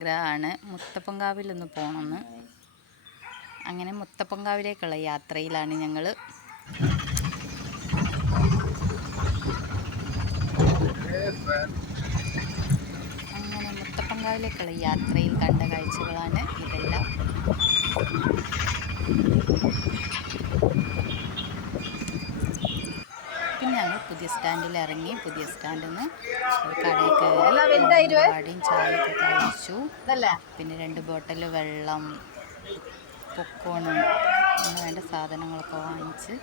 ആഗ്രഹമാണ് മുത്തപ്പൻകാവിലൊന്ന് പോകണമെന്ന്. അങ്ങനെ മുത്തപ്പൻകാവിലേക്കുള്ള യാത്രയിലാണ് ഞങ്ങൾ. അങ്ങനെ മുത്തപ്പൻകാവിലേക്കുള്ള യാത്രയിൽ കണ്ട കാഴ്ചകളാണ് ഇതെല്ലാം. പിന്നെ ഞങ്ങൾ പുതിയ സ്റ്റാൻഡിൽ ഇറങ്ങി. പുതിയ സ്റ്റാൻഡിൽ നിന്ന് ഒരു കടയിൽ കയറി കടയും ചായയൊക്കെ കഴിച്ചു. പിന്നെ 2 ബോട്ടിൽ വെള്ളം, പൊക്കോണ് അങ്ങനെ വേണ്ട സാധനങ്ങളൊക്കെ വാങ്ങിച്ച്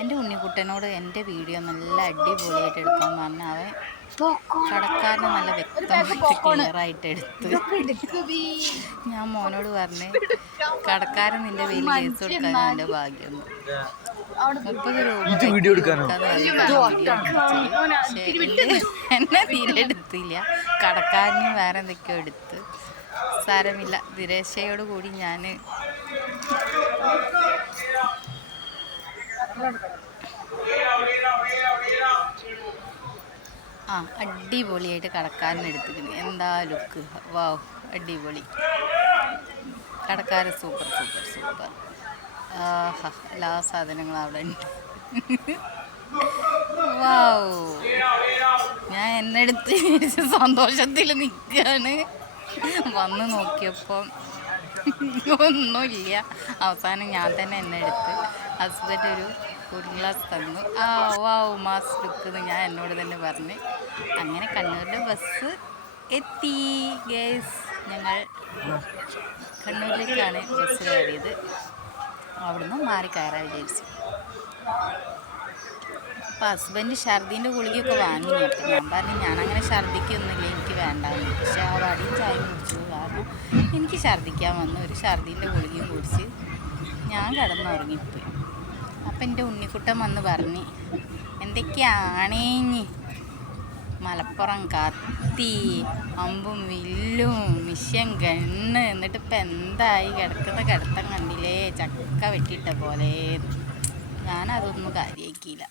എൻ്റെ ഉണ്ണിക്കുട്ടനോട് എൻ്റെ വീഡിയോ നല്ല അടിപൊളിയായിട്ട് എടുക്കാൻ പറഞ്ഞ അവൻ കടക്കാരനെ നല്ല വ്യക്തമായിട്ട് ക്ലിയറായിട്ട് എടുത്ത്. ഞാൻ മോനോട് പറഞ്ഞ് കടക്കാരൻ നിൻ്റെ പേരിൽ കേസ് കൊടുക്കാനാണ് എൻ്റെ ഭാഗ്യം. 30 രൂപ എന്നെ തീരെ എടുത്തില്ല. കടക്കാരനും വേറെ എന്തൊക്കെയോ എടുത്ത്. സാരമില്ല, ദിരേശയോട് കൂടി ഞാൻ അടിപൊളിയായിട്ട് കടക്കാരൻ എടുത്തിട്ടുണ്ട്. എന്താ ലുക്ക്! വാവ്, അടിപൊളി. കടക്കാരൻ സൂപ്പർ സൂപ്പർ സൂപ്പർ. എല്ലാ സാധനങ്ങളും അവിടെ ഉണ്ട്. വാവ്, ഞാൻ എന്നെടുത്ത് സന്തോഷത്തിൽ നിൽക്കുകയാണ്. വന്ന് നോക്കിയപ്പം ഒന്നുമില്ല. അവസാനം ഞാൻ തന്നെ എന്നെ എടുത്ത് ഹസ്ബൻഡ് ഒരു കൂളിംഗ് ഗ്ലാസ് തന്നു. വാവ്, മാസ് ലുക്ക് എന്ന് ഞാൻ എന്നോട് തന്നെ പറഞ്ഞ്. അങ്ങനെ കണ്ണൂരിലെ ബസ് എത്തി ഗേസ്. ഞങ്ങൾ കണ്ണൂരിലേക്കാണ് ബസ് കയറിയത്. അവിടുന്ന് മാറി കയറാൻ വിചാരിച്ചു. അപ്പോൾ ഹസ്ബൻഡ് ഛർദീൻ്റെ ഗുളികയൊക്കെ വാങ്ങി. അപ്പം ഞാൻ പറഞ്ഞു ഞാനങ്ങനെ ഛർദിക്കൊന്നുമില്ല, എനിക്ക് വേണ്ടാന്ന്. പക്ഷെ ആ വടിയും ചായയും കുടിച്ചു. കാരണം എനിക്ക് ഛർദിക്കാൻ വന്നു. ഒരു ഛർദീൻ്റെ ഗുളികയും കുടിച്ച് ഞാൻ കിടന്നുറങ്ങിപ്പോയി. അപ്പം എൻ്റെ ഉണ്ണിക്കുട്ടൻ വന്ന് പറഞ്ഞ് എന്തൊക്കെയാണേഞ്ഞ് മലപ്പുറം കത്തി, അമ്പും വില്ലും മിഷ്യൻ ഗണ്ണ്. എന്നിട്ട് ഇപ്പം എന്തായി, കിടക്കുന്ന കിടത്തം കണ്ടില്ലേ, ചക്ക വെട്ടിയിട്ട പോലെ. ഞാനതൊന്നും കാര്യമാക്കിയില്ല,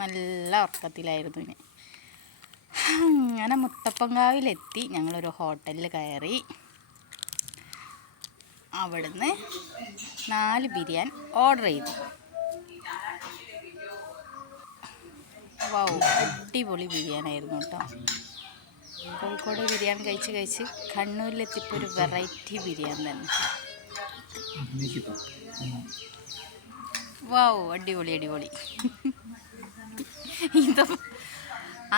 നല്ല ഉറക്കത്തിലായിരുന്നു ഞാൻ. അങ്ങനെ മുത്തപ്പൻകാവിലെത്തി. ഞങ്ങളൊരു ഹോട്ടലിൽ കയറി. അവിടുന്ന് 4 ബിരിയാണി ഓർഡർ ചെയ്തു. വൗ, അടിപൊളി ബിരിയാണി ആയിരുന്നു കേട്ടോ. കോഴിക്കോട് ബിരിയാണി കഴിച്ച് കണ്ണൂരിലെത്തിയപ്പോൾ ഒരു വെറൈറ്റി ബിരിയാണി തന്നെ. വൗ, അടിപൊളി അടിപൊളി. ഇത്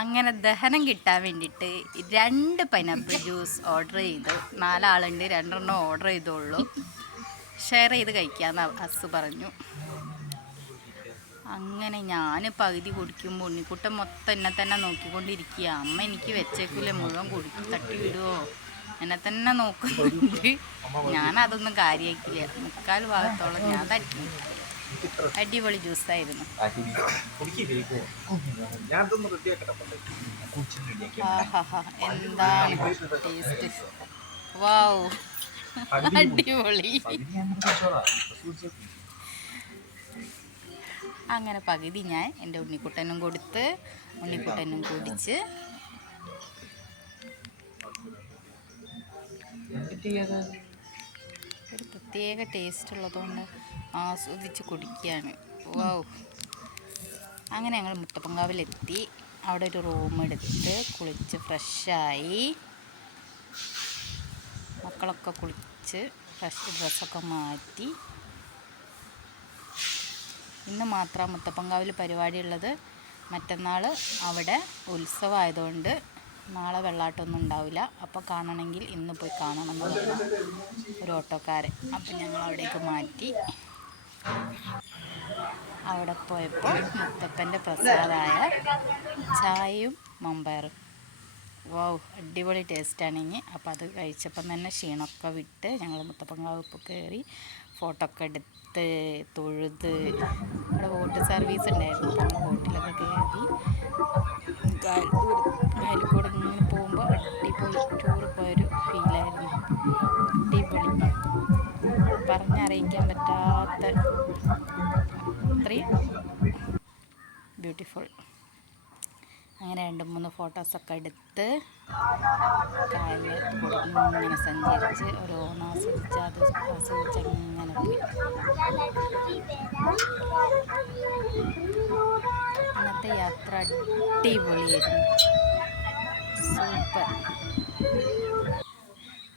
അങ്ങനെ ദഹനം കിട്ടാൻ വേണ്ടിയിട്ട് 2 പൈനാപ്പിൾ ജ്യൂസ് ഓർഡർ ചെയ്തു. 4 ആളുണ്ട്, 2 എണ്ണം ഓർഡർ ചെയ്തോളൂ. ഷെയർ ചെയ്ത് കഴിക്കാമെന്ന് ഹസ് പറഞ്ഞു. അങ്ങനെ ഞാൻ പകുതി കുടിക്കുമ്പോൾ ഉണ്ണിക്കുട്ടൻ മൊത്തം എന്നെ തന്നെ നോക്കിക്കൊണ്ടിരിക്കുക. അമ്മ എനിക്ക് വെച്ചേക്കില്ല, മുഴുവൻ തട്ടി വിടുമോ, എന്നെ തന്നെ നോക്കുന്നുണ്ട്. ഞാനതൊന്നും കാര്യമാക്കില്ല. 3/4 ഭാഗത്തോളം ഞാൻ തട്ടി. അടിപൊളി ജ്യൂസായിരുന്നു. എന്താണ് ടേസ്റ്റ്! വാവ്, അടിപൊളി. അങ്ങനെ പകുതി ഞാൻ എൻ്റെ ഉണ്ണിക്കുട്ടനും കൊടുത്ത്, ഉണ്ണിക്കുട്ടനും കുടിച്ച്. ഒരു പ്രത്യേക ടേസ്റ്റ് ഉള്ളതുകൊണ്ട് ആസ്വദിച്ച് കുടിക്കുകയാണ്. വാവ്. അങ്ങനെ ഞങ്ങൾ മുത്തപ്പൻകാവിലെത്തി. അവിടെ ഒരു റൂം എടുത്ത് കുളിച്ച് ഫ്രഷായി. മക്കളൊക്കെ കുളിച്ച് ഫ്രഷ് ഡ്രസ്സൊക്കെ മാറ്റി. ഇന്ന് മാത്രം മുത്തപ്പൻകാവിൽ പരിപാടിയുള്ളത്. മറ്റന്നാൾ അവിടെ ഉത്സവമായതുകൊണ്ട് നാളെ വെള്ളാട്ടമൊന്നും ഉണ്ടാവില്ല. അപ്പോൾ കാണണമെങ്കിൽ ഇന്ന് പോയി കാണണം എന്ന് പറഞ്ഞു ഒരു ഓട്ടോക്കാരൻ. അപ്പം ഞങ്ങൾ അവിടേക്ക് മാറ്റി. അവിടെ പോയപ്പോൾ മുത്തപ്പൻ്റെ പ്രസാദമായ ചായയും മമ്പയറും. വാവ്, അടിപൊളി ടേസ്റ്റാണെങ്കിൽ. അപ്പോൾ അത് കഴിച്ചപ്പം തന്നെ ക്ഷീണമൊക്കെ വിട്ട് ഞങ്ങൾ മുത്തപ്പൻകാവ് ഇപ്പോൾ കയറി ഫോട്ടോ ഒക്കെ എടുത്ത് തൊഴുത്. അവിടെ ബോട്ട് സർവീസ് ഉണ്ടായിരുന്നു. അപ്പോൾ ബോട്ടിലൊക്കെ കയറി കായലിക്കൂടെ ഇങ്ങനെ പോകുമ്പോൾ അടിപൊളി ടൂറ് പോയൊരു ഫീലായിരുന്നു. അടിപൊളി, പറഞ്ഞറിയിക്കാൻ പറ്റാത്ത അത്രയും ബ്യൂട്ടിഫുൾ. അങ്ങനെ 2-3 ഫോട്ടോസൊക്കെ എടുത്ത് കായലിൽ കൂടെ ഇങ്ങനെ സഞ്ചരിച്ച് ഓരോന്ന് ആസ്വദിച്ച് അങ്ങനെ പോയി. ഇന്നത്തെ യാത്ര അടിപൊളിയായിരുന്നു, സൂപ്പർ.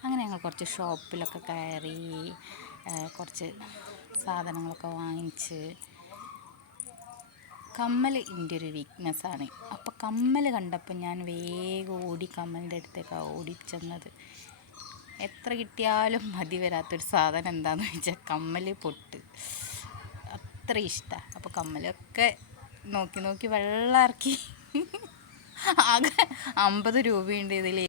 അങ്ങനെ ഞങ്ങൾ കുറച്ച് ഷോപ്പിലൊക്കെ കയറി കുറച്ച് സാധനങ്ങളൊക്കെ വാങ്ങിച്ച്. കമ്മൽ എൻ്റെ ഒരു വീക്ക്നെസ്സാണ്. അപ്പോൾ കമ്മൽ കണ്ടപ്പോൾ ഞാൻ വേഗം ഓടി കമ്മലിൻ്റെ അടുത്തേക്കാണ് ഓടി ചെന്നത്. എത്ര കിട്ടിയാലും മതി വരാത്തൊരു സാധനം എന്താണെന്ന് വെച്ചാൽ കമ്മൽ പൊട്ട്. അത്ര ഇഷ്ടമാണ്. അപ്പോൾ കമ്മലൊക്കെ നോക്കി നോക്കി വെള്ളം ഇറക്കി. ആകെ 50 രൂപയുണ്ട് ഇതിൽ.